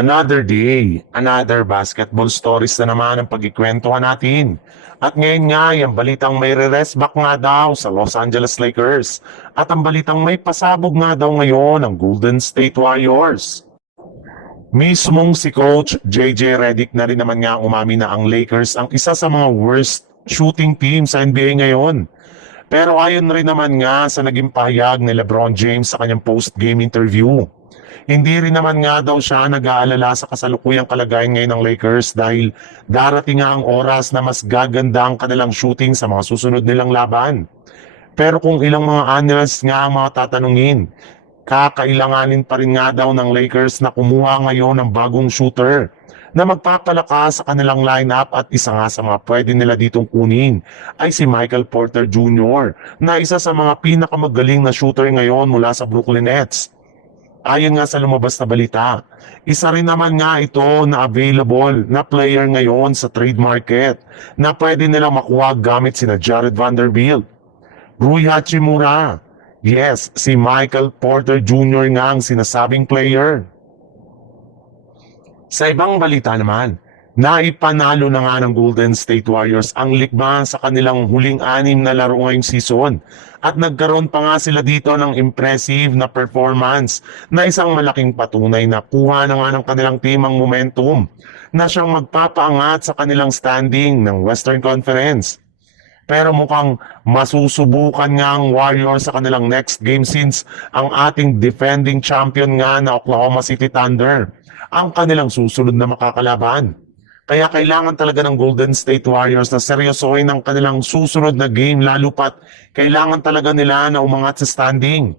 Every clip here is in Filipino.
Another day, another basketball stories na naman ang pagkikwentuhan natin. At ngayon nga, yung balitang may re-rest back nga daw sa Los Angeles Lakers. At ang balitang may pasabog nga daw ngayon ang Golden State Warriors. Mismong si Coach JJ Redick na rin naman nga umamin na ang Lakers ang isa sa mga worst shooting team sa NBA ngayon. Pero ayon rin naman nga sa naging pahayag ni LeBron James sa kanyang post-game interview. Hindi rin naman nga daw siya nag-aalala sa kasalukuyang kalagayan ngayon ng Lakers dahil darating nga ang oras na mas gaganda ang kanilang shooting sa mga susunod nilang laban. Pero kung ilang mga analysts nga ang mga tatanungin, kakailanganin pa rin nga daw ng Lakers na kumuha ngayon ng bagong shooter na magpapalakas sa kanilang lineup at isa nga sa mga pwede nila ditong kunin ay si Michael Porter Jr. na isa sa mga pinakamagaling na shooter ngayon mula sa Brooklyn Nets. Ayon nga sa lumabas na balita, isa rin naman nga ito na available na player ngayon sa trade market na pwede nilang makuha gamit sina Jared Vanderbilt, Rui Hachimura. Yes, si Michael Porter Jr. nga ang sinasabing player. Sa ibang balita naman, naipanalo na nga ng Golden State Warriors ang ligma sa kanilang huling 6 na laro ngayong season at nagkaroon pa nga sila dito ng impressive na performance na isang malaking patunay na kuha na nga ng kanilang team ang momentum na siyang magpapaangat sa kanilang standing ng Western Conference. Pero mukhang masusubukan nga ang Warriors sa kanilang next game since ang ating defending champion nga na Oklahoma City Thunder ang kanilang susunod na makakalaban. Kaya kailangan talaga ng Golden State Warriors na seryosohin ang kanilang susunod na game lalo pat kailangan talaga nila na umangat sa standing.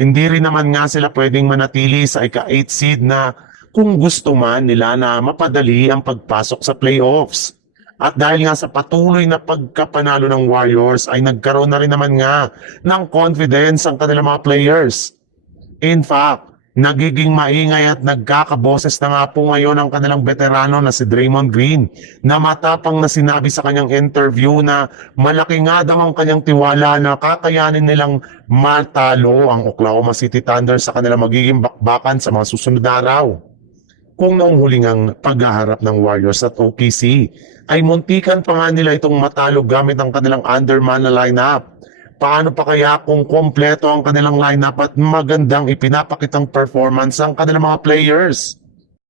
Hindi rin naman nga sila pwedeng manatili sa ika-8 seed na kung gusto man nila na mapadali ang pagpasok sa playoffs. At dahil nga sa patuloy na pagkapanalo ng Warriors ay nagkaroon na rin naman nga ng confidence ang kanilang mga players. In fact, nagiging maingay at nagkakaboses na nga po ngayon ang kanilang veterano na si Draymond Green na matapang na sinabi sa kanyang interview na malaki nga daw ang kanyang tiwala na kakayanin nilang matalo ang Oklahoma City Thunder sa kanilang magiging bakbakan sa mga susunod na araw. Kung noong huling ang paghaharap ng Warriors at OKC ay muntikan pa nga nila itong matalo gamit ang kanilang underman na lineup. Paano pa kaya kung kompleto ang kanilang lineup at magandang ipinapakitang performance ang kanilang mga players?